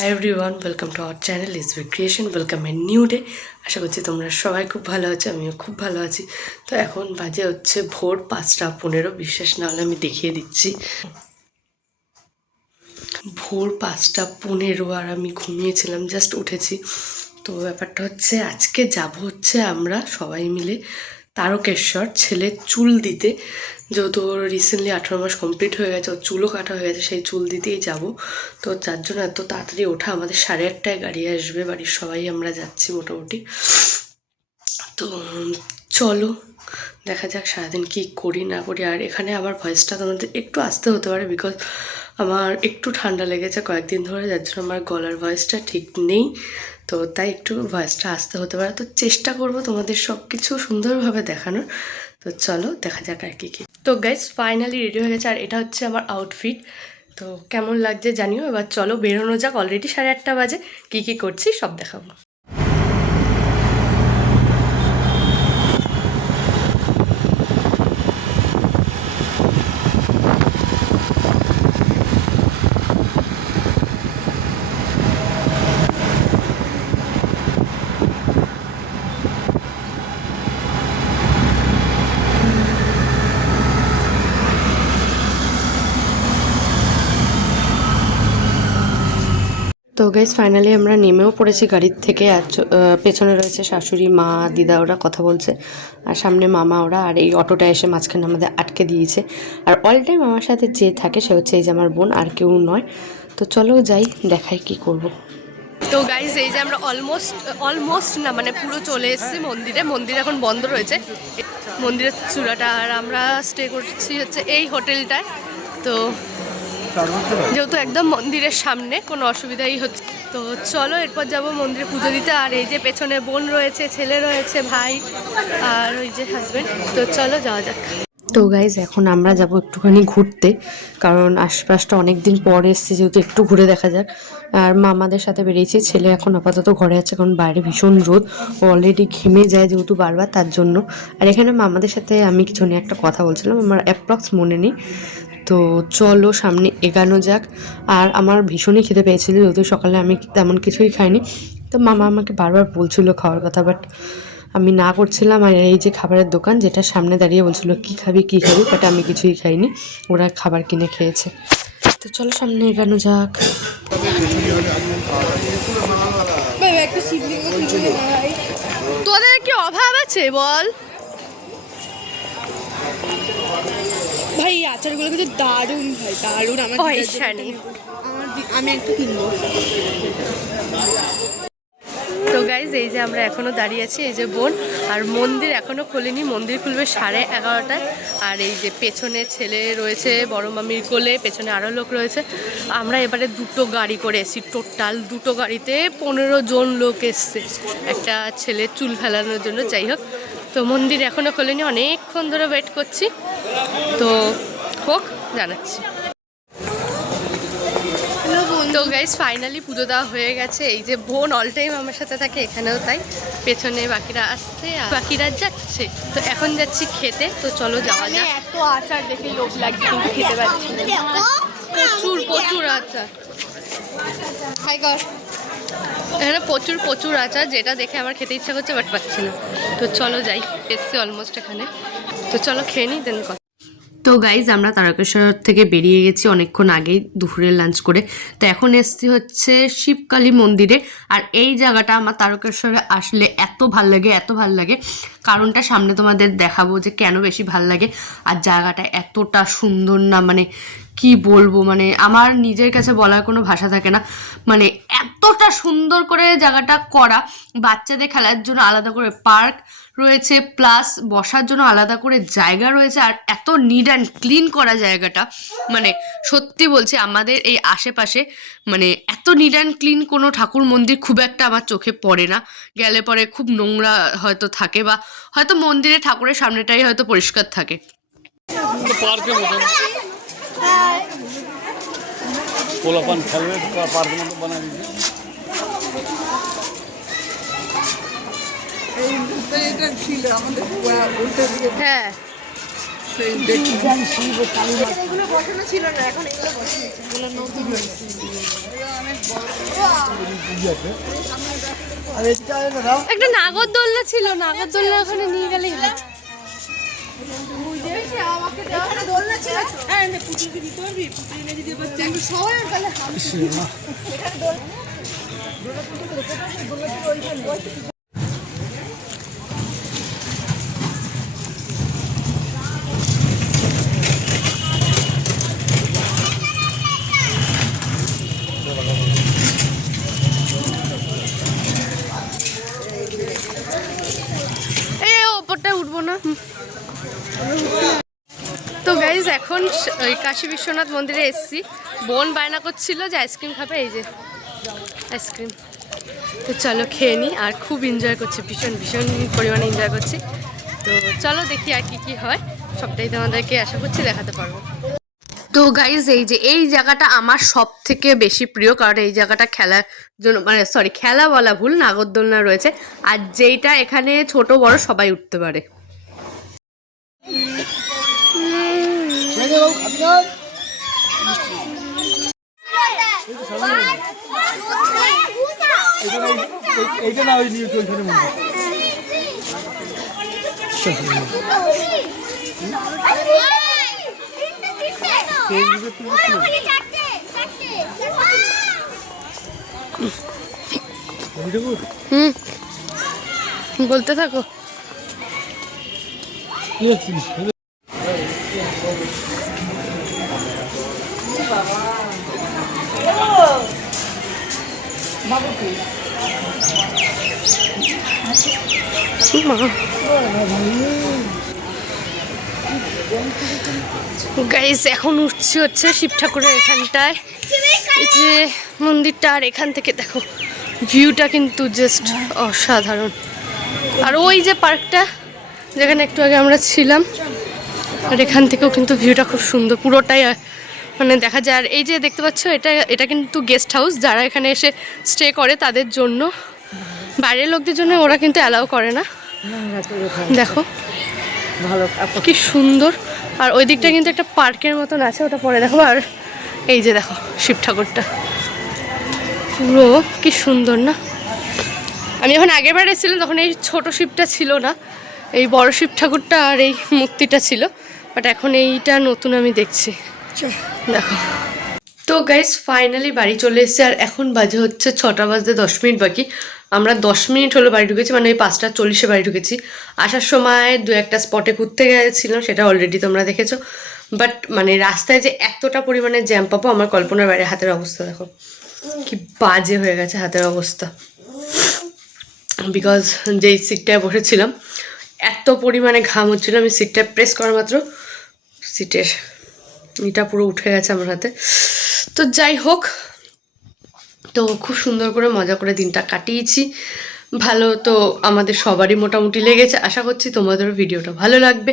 High everyone, welcome to our channel ইসবি creation. Welcome a new day. আশা করছি তোমরা সবাই খুব ভালো আছো, আমিও খুব ভালো আছি। তো এখন বাজে হচ্ছে ভোর 5:15। বিশ্বাস না হলে আমি দেখিয়ে দিচ্ছি। ভোর 5:15 আর আমি ঘুমিয়েছিলাম, জাস্ট উঠেছি। তো ব্যাপারটা হচ্ছে আজকে যাব হচ্ছে আমরা সবাই মিলে তারকেশ্বর ছেলের চুল দিতে। যেহেতু ওর রিসেন্টলি 18 মাস কমপ্লিট হয়ে গেছে, ওর চুলও কাটা হয়ে গেছে, সেই চুল দিতেই যাব। তো তার জন্য এত তাড়াতাড়ি ওঠা, আমাদের 8:30টায় গাড়ি আসবে, বাড়ির সবাই আমরা যাচ্ছি মোটামুটি। তো চলো দেখা যাক সারাদিন কী করি না করি। আর এখানে আমার ভয়েসটা তোমাদের একটু আসতে হতে পারে, বিকজ আমার একটু ঠান্ডা লেগেছে কয়েকদিন ধরে, যার জন্য আমার গলার ভয়েসটা ঠিক নেই। তো তাই একটু ভয়েসটা আসতে হতে পারে। তো চেষ্টা করব তোমাদের সব কিছু সুন্দরভাবে দেখানোর। তো চলো দেখা যাক আর কী। তো গাইস ফাইনালি রেডি হয়ে গেছে, আর এটা হচ্ছে আমার আউটফিট। তো কেমন লাগছে জানিও। এবার চলো বেরোনো যাক, অলরেডি 8:30 বাজে। কী করছি সব দেখাবো। তো গাইজ ফাইনালি আমরা নেমেও পড়েছি গাড়ির থেকে। আর পেছনে রয়েছে শাশুড়ি মা দিদা, ওরা কথা বলছে, আর সামনে মামা ওরা। আর এই অটোটা এসে মাঝখানে আমাদের আটকে দিয়েছে। আর অল টাইম আমার সাথে যে থাকে সে হচ্ছে এই যে আমার বোন, আর কেউ নয়। তো চলো যাই, দেখাই কি করব। তো গাইজ এই যে আমরা অলমোস্ট না মানে পুরো চলে এসেছি মন্দিরে। মন্দির এখন বন্ধ রয়েছে, মন্দিরের চূড়াটা। আর আমরা স্টে করছি হচ্ছে এই হোটেলটায়। তো যেহেতু একদম মন্দিরের সামনে, কোনো অসুবিধাই হচ্ছে। তো চলো এরপর যাব মন্দিরে পুজো দিতে। আর এই যে পেছনে বোন রয়েছে, ছেলে রয়েছে, ভাই, আর ওই যে হাজব্যান্ড। তো চলো যাওয়া যাক। তো গাইজ এখন আমরা যাব একটুখানি ঘুরতে, কারণ আশপাশটা অনেক দিন পর এসছে, যেহেতু একটু ঘুরে দেখা যাক। আর মামাদের সাথে বেরিয়েছি। ছেলে এখন আপাতত ঘরে আছে, কারণ বাইরে ভীষণ রোদ, ও অলরেডি ঘেমে যায় যেহেতু বারবার, তার জন্য। আর এখানে মামাদের সাথে আমি কিছু নিয়ে একটা কথা বলছিলাম, আমার অ্যাপ্রক্স মনে নেই। তো চলো সামনে এগানো যাক। আর আমার ভীষণই খেতে পেয়েছিল, যেহেতু সকালে আমি তেমন কিছুই খাইনি। তো মামা আমাকে বারবার বলছিল খাওয়ার কথা, বাট আমি না করছিলাম। আর এই যে খাবারের দোকান, যেটা সামনে দাঁড়িয়ে বলছিল কী খাবি, বাট আমি কিছুই খাইনি, ওরা খাবার কিনে খেয়েছে। তো চলো সামনে এগানো যাক। তোদের কি অভাব আছে বল ভাই? আচারগুলো কিন্তু দারুণ ভাই, দারুণ। আমি একটু কিনবো। তো গাইজ এই যে আমরা এখনো দাঁড়িয়ে আছি, এই যে বোন। আর মন্দির এখনো খোলেনি, মন্দির খুলবে 11:30টায়। আর এই যে পেছনে ছেলে রয়েছে বড় মামির কোলে, পেছনে আরও লোক রয়েছে। আমরা এবারে 2টো গাড়ি করে এসেছি, টোটাল 2টো গাড়িতে 15 জন লোক এসছে একটা ছেলের চুল ফেলানোর জন্য। যাই হোক, তো মন্দির এখনো খোলেনি, অনেকক্ষণ ধরে ওয়েট করছি। তো হোক, জানাচ্ছি। তো গাইজ ফাইনালি পুজো দেওয়া হয়ে গেছে। এই যে বোন অল টাইম আমার সাথে থাকে, এখানেও তাই। পেছনে বাকিরা আসছে আর বাকিরা যাচ্ছে। তো এখন যাচ্ছি খেতে। তো চলো যাওয়া যাক। এত আচার দেখে লোভ লাগছে, কিন্তু খেতে পারছি না। প্রচুর আচার এখানে, প্রচুর আচার, যেটা দেখে আমার খেতে ইচ্ছা করছে, বাট পাচ্ছি না। তো চলো যাই, এসছি অলমোস্ট এখানে। তো চলো খেয়ে নিই, দেন কথা। তো গাইজ আমরা তারকেশ্বর থেকে বেরিয়ে গেছি অনেকক্ষণ আগেই, দুপুরের লাঞ্চ করে। তো এখন এসছি হচ্ছে শিবকালী মন্দিরে। আর এই জায়গাটা আমার তারকেশ্বরে আসলে এত ভাল লাগে, কারণটা সামনে তোমাদের দেখাবো যে কেন বেশি ভাল লাগে। আর জায়গাটা এতটা সুন্দর না, মানে কি বলবো, মানে আমার নিজের কাছে বলার কোনো ভাষা থাকে না। মানে এতটা সুন্দর করে জায়গাটা করা, বাচ্চাদের খেলার জন্য আলাদা করে পার্ক রয়েছে, প্লাস বসার জন্য আলাদা করে জায়গা রয়েছে। আর এত নিট অ্যান্ড ক্লিন করা জায়গাটা, মানে সত্যি বলছি আমাদের এই আশেপাশে মানে এত নিট অ্যান্ড ক্লিন কোনো ঠাকুর মন্দির খুব একটা আমার চোখে পড়ে না। গেলে পরে খুব নোংরা হয়তো থাকে, বা হয়তো মন্দিরে ঠাকুরের সামনেটাই হয়তো পরিষ্কার থাকে। পার্কের মতন পোলাপান খেলবে, পার্কের মতো বানায় দিয়েছে। হ্যাঁ, এগুলো বসানো ছিল না, এখন এগুলো বসানো। একটা নাগরদোলনা ছিল, নাগরদোলনা ওখানে নিয়ে গেলেই হয়। ওপরটা উঠবো না। তো গাইজ এখন ওই কাশী বিশ্বনাথ মন্দিরে এসেছি। বোন বায়না করছিল যে আইসক্রিম খাবে, এই যে আইসক্রিম। তো চলো খেয়ে নিই, আর খুব এনজয় করছি, ভীষণ ভীষণ পরিমাণে এনজয় করছি। তো চলো দেখি আর কি কি হয়, সবটাই তোমাদেরকে আশা করছি দেখাতে পারবো। তো গাইজ এই যে এই জায়গাটা আমার সব থেকে বেশি প্রিয়, কারণ এই জায়গাটা খেলার জন্য, মানে সরি খেলা বলা ভুল, নাগরদোলনা রয়েছে, আর যেইটা এখানে ছোট বড় সবাই উঠতে পারে। এইটা না ওই নিয়ে চলছে বলতে থাকো। গাইস এখন উঠছি হচ্ছে শিব ঠাকুরের এখানটায়, এই যে মন্দিরটা, আর এখান থেকে দেখো ভিউটা কিন্তু জাস্ট অসাধারণ। আর ওই যে পার্কটা যেখানে একটু আগে আমরা ছিলাম, আর এখান থেকেও কিন্তু ভিউটা খুব সুন্দর, পুরোটাই মানে দেখা যায়। আর এই যে দেখতে পাচ্ছ এটা কিন্তু গেস্ট হাউস, যারা এখানে এসে স্টে করে তাদের জন্য, বাইরের লোকদের জন্য ওরা কিন্তু অ্যালাউ করে না। দেখো ভালো কি সুন্দর। আর ওই দিকটা কিন্তু একটা পার্কের মতন আছে, ওটা পরে দেখো। আর এই যে দেখো শিব ঠাকুরটা পুরো কি সুন্দর না। আমি যখন আগের বার এসেছিলাম তখন এই ছোট শিবটা ছিল না, এই বড় শিব ঠাকুরটা আর এই মূর্তিটা ছিল, বাট এখন এইটা নতুন আমি দেখছি। দেখো তো গাইস ফাইনালি বাড়ি চলে এসেছে, আর এখন বাজে হচ্ছে 6টা বাজতে 10 মিনিট বাকি। আমরা 10 মিনিট হলো বাড়ি ঢুকেছি, মানে ওই 5:40 বাড়ি ঢুকেছি। আসার সময় 2-1টা স্পটে ঘুরতে গেছিলাম, সেটা অলরেডি তোমরা দেখেছো। বাট মানে রাস্তায় যে এতটা পরিমাণে জ্যাম পাবো আমার কল্পনার বাইরে। হাতের অবস্থা দেখো কি বাজে হয়ে গেছে হাতের অবস্থা, বিকজ যেই সিটটায় বসেছিলাম এত পরিমাণে ঘাম হচ্ছিলো, আমি সিটটা প্রেস করা মাত্র সিটের এটা পুরো উঠে গেছে আমার হাতে। তো যাই হোক, তো খুব সুন্দর করে মজা করে দিনটা কাটিয়েছি। ভালো তো আমাদের সবারই মোটামুটি লেগেছে। আশা করছি তোমাদেরও ভিডিওটা ভালো লাগবে।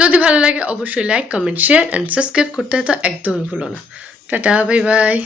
যদি ভালো লাগে অবশ্যই like, comment, share and subscribe করতে তো একদমই ভুলো না। Tata, bye bye.